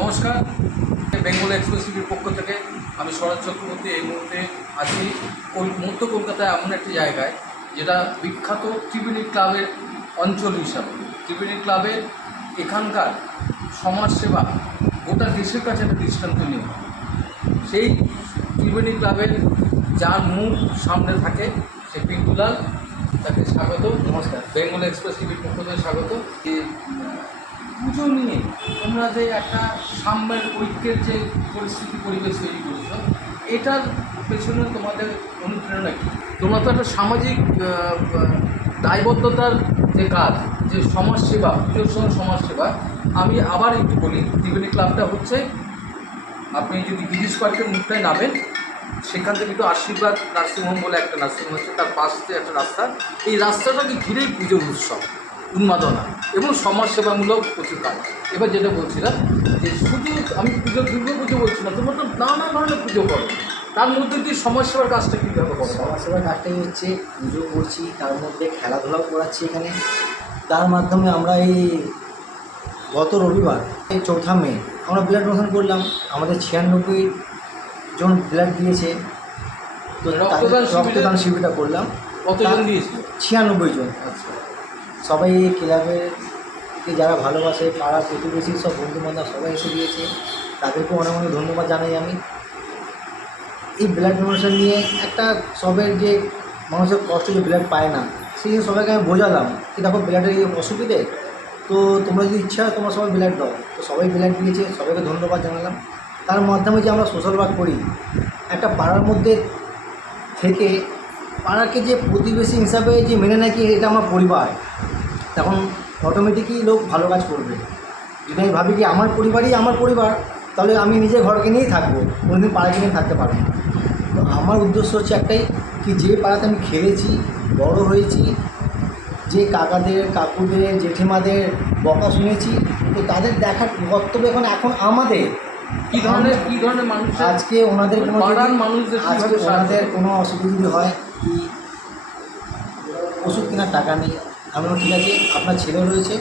নমস্কার। বেঙ্গল এক্সপ্রেস টিভির পক্ষ থেকে আমি শরৎ চক্রবর্তী এই মুহূর্তে আছি মধ্য কলকাতায় এমন একটি জায়গায় যেটা বিখ্যাত ত্রিবেণী ক্লাবের অঞ্চল হিসাবে। ত্রিবেণী ক্লাবের এখানকার সমাজসেবা গোটা দেশের কাছে একটা দৃষ্টান্ত দৃষ্টান্তনীয়। সেই ত্রিবেণী ক্লাবের যার মুখ সামনে থাকে সে পিন্টুলাল তাকে স্বাগত নমস্কার। বেঙ্গল এক্সপ্রেস টিভির পক্ষ থেকে স্বাগত পুজো নিয়ে তোমরা যে একটা সাম্যের ঐক্যের যে পরিস্থিতি, পরিবেশ তৈরি করেছ, এটার পেছনে তোমাদের অনুপ্রেরণা কী? তোমরা তো একটা সামাজিক দায়বদ্ধতার যে কাজ, যে সমাজসেবা পুজোর সমাজসেবা, আমি আবার একটু বলি, ত্রিবেণী ক্লাবটা হচ্ছে, আপনি যদি গিরিশ পার্কের মুখটায় নামেন, সেখান থেকে একটু আশীর্বাদ নার্সিংহোম বলে একটা নার্সিংহোম হচ্ছে তার পাশ একটা রাস্তা। এই রাস্তাটাকে ঘিরেই পুজোর উৎসব। উন্মাদনা এবং সমাজসেবামূলক প্রচুর কাজ। এবার যেটা বলছিলাম যে শুধু আমি পুজো দুর্গা পুজো বলছি না তোমরা তো নানা ধরনের পুজো করো। তার মধ্যে দিয়ে সমাজসেবার কাজটা কীভাবে করো? সমাজসেবার কাজটাই হচ্ছে পুজো করছি তার মধ্যে খেলাধুলাও করাচ্ছি এখানে। তার মাধ্যমে আমরা এই গত রবিবার এই চৌঠা মে আমরা ব্লাড ডোনেশন করলাম। আমাদের ছিয়ানব্বই জন ব্লাড দিয়েছে। তো রক্তদান শিবিরে- রক্তদান শিবিরটা করলাম। কতজন দিয়েছিল ছিয়ানব্বই জন। আচ্ছা। সবাই এই ক্লাবের কে যারা ভালোবাসে, পাড়া প্রতিবেশী সব বন্ধু বান্ধব সবাই এসে দিয়েছে। তাদেরকেও অনেক অনেক ধন্যবাদ জানাই আমি। এই ব্লাড ডোনেশন নিয়ে একটা সবের যে মানুষের কষ্ট যে ব্লাড পায় না, সেই জন্য সবাইকে আমি বোঝালাম কি দেখো ব্লাডের এই অসুবিধে। তো তোমরা যদি ইচ্ছা তোমরা সবাই ব্লাড দাও। তো সবাই ব্লাড দিয়েছে, সবাইকে ধন্যবাদ জানালাম। তার মাধ্যমে যে আমরা সোশ্যাল ওয়ার্ক করি, একটা পাড়ার মধ্যে থেকে পাড়াকে যে প্রতিবেশী হিসাবে যে মেনে নেয় কি, এটা আমার পরিবার। তখন অটোমেটিকই লোক ভালো কাজ করবে। যদি আমি ভাবি কি আমার পরিবারই আমার পরিবার? তাহলে আমি নিজের ঘরকে নিয়েই থাকব কোনোদিন পাড়াকে নিয়ে থাকতে পারব না। তো আমার উদ্দেশ্য হচ্ছে একটাই কি যে পাড়াতে আমি খেলেছি বড় হয়েছি যে কাকাদের কাকুদের জেঠিমাদের বকা শুনেছি তো তাদের দেখার কর্তব্য এখন এখন আমাদের। কী ধরনের কী ধরনের মানুষ আজকে ওনাদের কোনো মানুষদের আজকে ওনাদের কোনো অসুবিধা হয় কি ওষুধ কেনার টাকা নেই আমি ঠিক আছে, আপনার ছেলে রয়েছে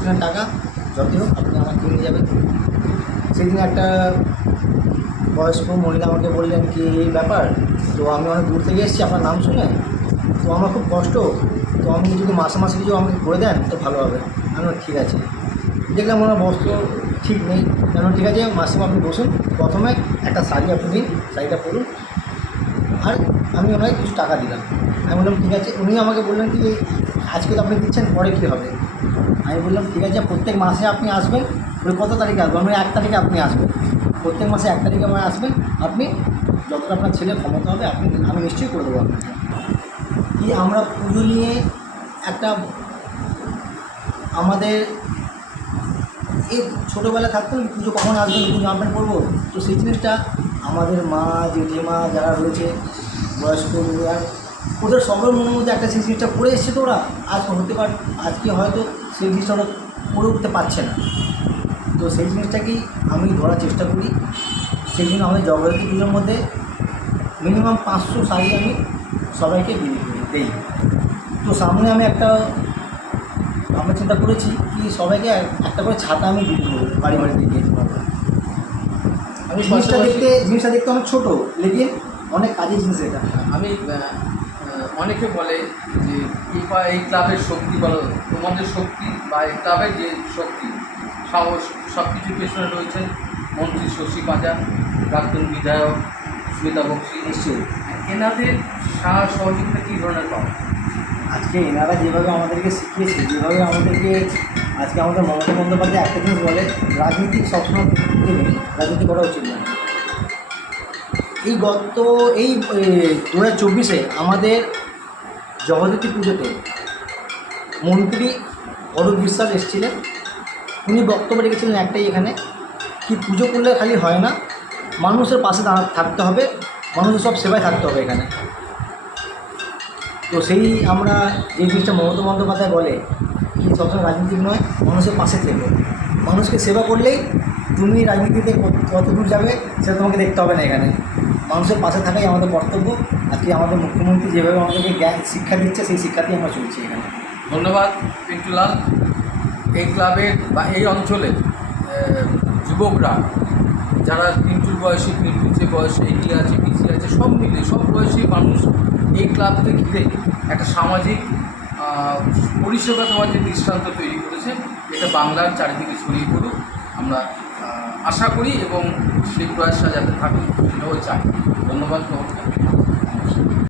কেনার টাকা, যতই হোক, আপনি আমার কিনে যাবেন। সেদিন একটা বয়স্ক মহিলা আমাকে বললেন, কি এই ব্যাপার? তো আমি অনেক দূর থেকে এসেছি, আপনার নাম শুনে। তো আমার খুব কষ্ট। তো আপনি যদি মাসে মাসে কিছু আমাকে করে দেন, তো ভালো হবে। আমি ঠিক আছে। দেখলাম ওনার বস্ত্র ঠিক নেই। কেন ঠিক আছে মাসে আপনি বসুন। প্রথমে একটা শাড়ি আপনি দিন শাড়িটা পরুন। আর আমি ওনাকে কিছু টাকা দিলাম। আমি বললাম, ঠিক আছে। উনি আমাকে বললেন কি আজকে তো আপনি দিচ্ছেন, পরে কী হবে? আমি বললাম, ঠিক আছে, প্রত্যেক মাসে আপনি আসবেন। বলে, কত তারিখে আসবেন আমি এক তারিখে আপনি আসবেন। প্রত্যেক মাসে এক তারিখে আমার আসবেন। আপনি যতটা আপনার ছেলে ক্ষমতা হবে, আপনি, আমি নিশ্চয়ই করে দেবো আপনাকে। কি আমরা পুজো নিয়ে একটা আমাদের এই ছোটোবেলা থাকতো পুজো কখন আসবে নতুন জামা করব তো সেই জিনিসটা আমাদের মা, জেঠিমা যারা রয়েছে, বয়স্ক ওদের সবার মনের মধ্যে একটা সেই জিনিসটা পড়ে এসছে তো ওরা। আজ হতে পারে আজকে হয়তো সেই জিনিসটা ওরা করে উঠতে পারছে না। তো সেই জিনিসটাকেই আমি ধরার চেষ্টা করি। সেই জন্য আমাদের জগদ্ধাত্রী পুজোর মধ্যে মিনিমাম পাঁচশো শাড়ি আমি সবাইকে দেই। তো সামনে আমি একটা আমরা চিন্তা করেছি কি সবাইকে একটা করে ছাতা আমি বিক্রি করব বাড়ি বাড়িতে দিয়ে দিতে পারব আমি জিনিসটা দেখতে জিনিসটা দেখতে অনেক ছোটো লেকিন অনেক কাজের জিনিস এটা। আমি অনেকে বলে যে এই এই ক্লাবের শক্তি বলো তোমাদের শক্তি বা এই ক্লাবের যে শক্তি সাহস সব কিছুর পেছনে রয়েছেন মন্ত্রী শশী পাজা প্রাক্তন বিধায়ক স্মিতা বক্সি। নিশ্চয়ই। এনাদের সাহস সহযোগিতা কী ধরনের পাওয়া? আজকে এনারা যেভাবে আমাদেরকে শিখিয়েছে যেভাবে আমাদেরকে আজকে আমাদের মমতা বন্দ্যোপাধ্যায় একটা জিনিস বলে রাজনীতি সবসময় রাজনীতি করা উচিত না এই গত এই দু হাজার চব্বিশে আমাদের জগদ্ধাত্রী পুজোতে মন্ত্রী অরূপ বিশ্বাস এসেছিলেন। উনি বক্তব্য রেখেছিলেন একটাই এখানে কি পুজো করলে খালি হয় না, মানুষের পাশে থাকতে হবে, মানুষের সব সেবায় থাকতে হবে এখানে। তো সেই আমরা যে জিনিসটা মমতা বন্দ্যোপাধ্যায় বলে কি সবসময় রাজনীতি নয়, মানুষের পাশে থেকো। মানুষকে সেবা করলেই তুমি রাজনীতিতে কত দূর যাবে সেটা তোমাকে দেখতে হবে না এখানে। মানুষের পাশে থাকাই আমাদের কর্তব্য। আজকে আমাদের মুখ্যমন্ত্রী যেভাবে আমাদেরকে জ্ঞান, শিক্ষা দিচ্ছে, সেই শিক্ষাতেই আমরা চলছি এখানে। ধন্যবাদ, পিন্টুলাল। এই ক্লাবের বা এই অঞ্চলের যুবকরা, যারা তিনটুর বয়সী যে বয়সে, এগিয়ে আছে, পিছিয়ে আছে, সব মিলে, সব বয়সী মানুষ এই ক্লাবকে ঘিরে একটা সামাজিক পরিষেবা দেওয়ার যে দৃষ্টান্ত তৈরি করেছে, এটা বাংলার চারিদিকে ছড়িয়ে পড়ুক। আমরা আশা করি এবং সেই প্রয়াসটা যাতে থাকুক সেটাও চাই ধন্যবাদ তোমাকে